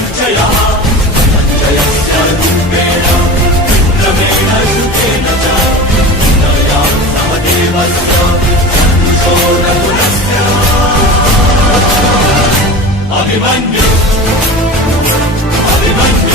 सञ्चयः सञ्चयस्य रूपेण क्रमेण शुकेन च नया सह देवस्य संशोधपुरस्य अभिमन्यु अभिमन्यु